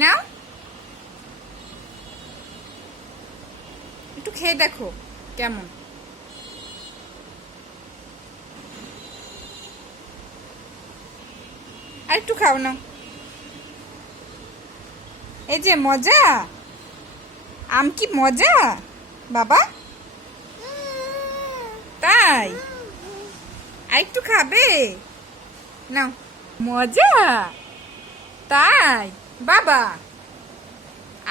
নাও, একটু খেয়ে দেখো কেমন। আর একটু খাও না। এই যে মজা, আম কি মজা বাবা, তাই আর একটু খাবে? নাও, মজা তাই বাবা,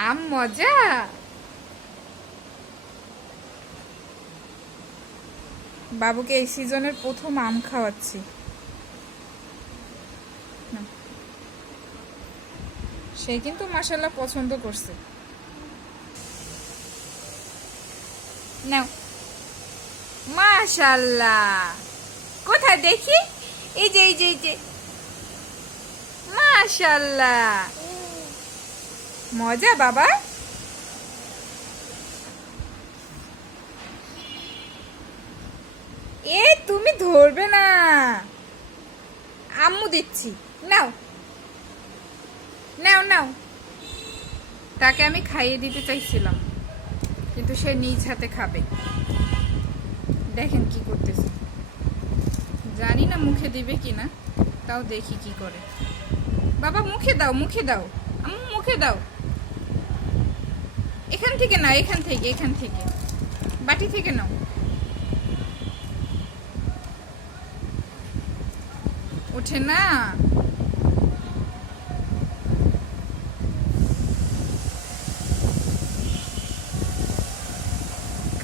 আম মজা। বাবুকে এই সিজনের প্রথম আম খাওয়াচ্ছি। সে কিন্তু মাশাআল্লাহ পছন্দ করছে। নাও, মাশাআল্লাহ। কোথায় দেখি? এই যে এই যে এই যে, মাশাআল্লাহ। মজা বাবা। এ তুমি ধরবে না, আম্মু দিচ্ছি। নাও নাও নাও। তাকে আমি খাইয়ে দিতে চাইছিলাম, কিন্তু সে নিজ হাতে খাবে। দেখেন কি করতেছে, জানি না মুখে দিবে কিনা, তাও দেখি কি করে। বাবা মুখে দাও, মুখে দাও, আম্মু মুখে দাও। এখান থেকে নাও, এখান থেকে, এখান থেকে, বাটি থেকে নাও। ওঠে না।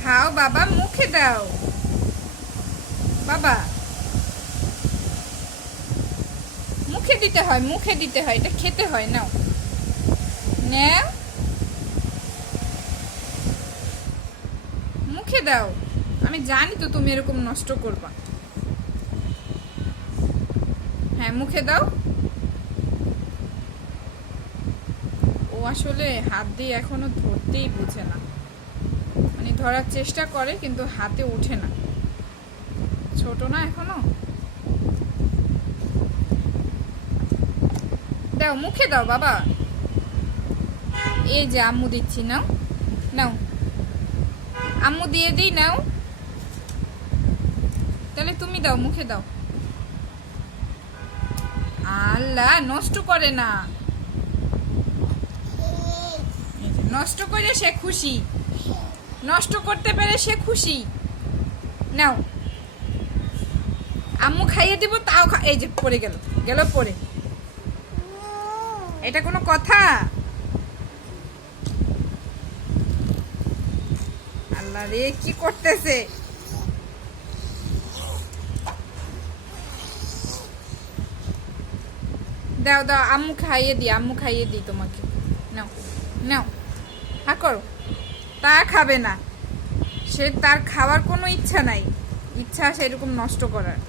খাও বাবা, মুখে দাও বাবা, মুখে দিতে হয়, মুখে দিতে হয়, এটা খেতে হয়। নাও নাও, মুখে দাও। আমি জানি তো তুমি এরকম নষ্ট করবা। হ্যাঁ মুখে দাও। ও আসলে হাত দিয়ে এখনো ধরতেই বুঝে না, মানে ধরার চেষ্টা করে কিন্তু হাতে ওঠে না, ছোট না এখনো। দাও, মুখে দাও বাবা। এই যে আম্মু দিচ্ছি, নাও নাও, আম্মু দিয়ে দিই, নাও। তাহলে তুমি দাও, মুখে দাও। আল্লাহ, নষ্ট করে না, নষ্ট করে সে খুশি, নষ্ট করতে পেরে সে খুশি। নাও, আম্মু খাইয়ে দিব, তাও এই যে পড়ে গেল, গেল পড়ে। এটা কোনো কথা? আল্লাহ রে, কি করতেছে? দাও দাও, আম্মু খাইয়ে দিই, আম্মু খাইয়ে দিই তোমাকে। নাও নাও, হা করো। তা খাবে না, সে তার খাওয়ার কোনো ইচ্ছা নাই, ইচ্ছা আছে এরকম নষ্ট করার।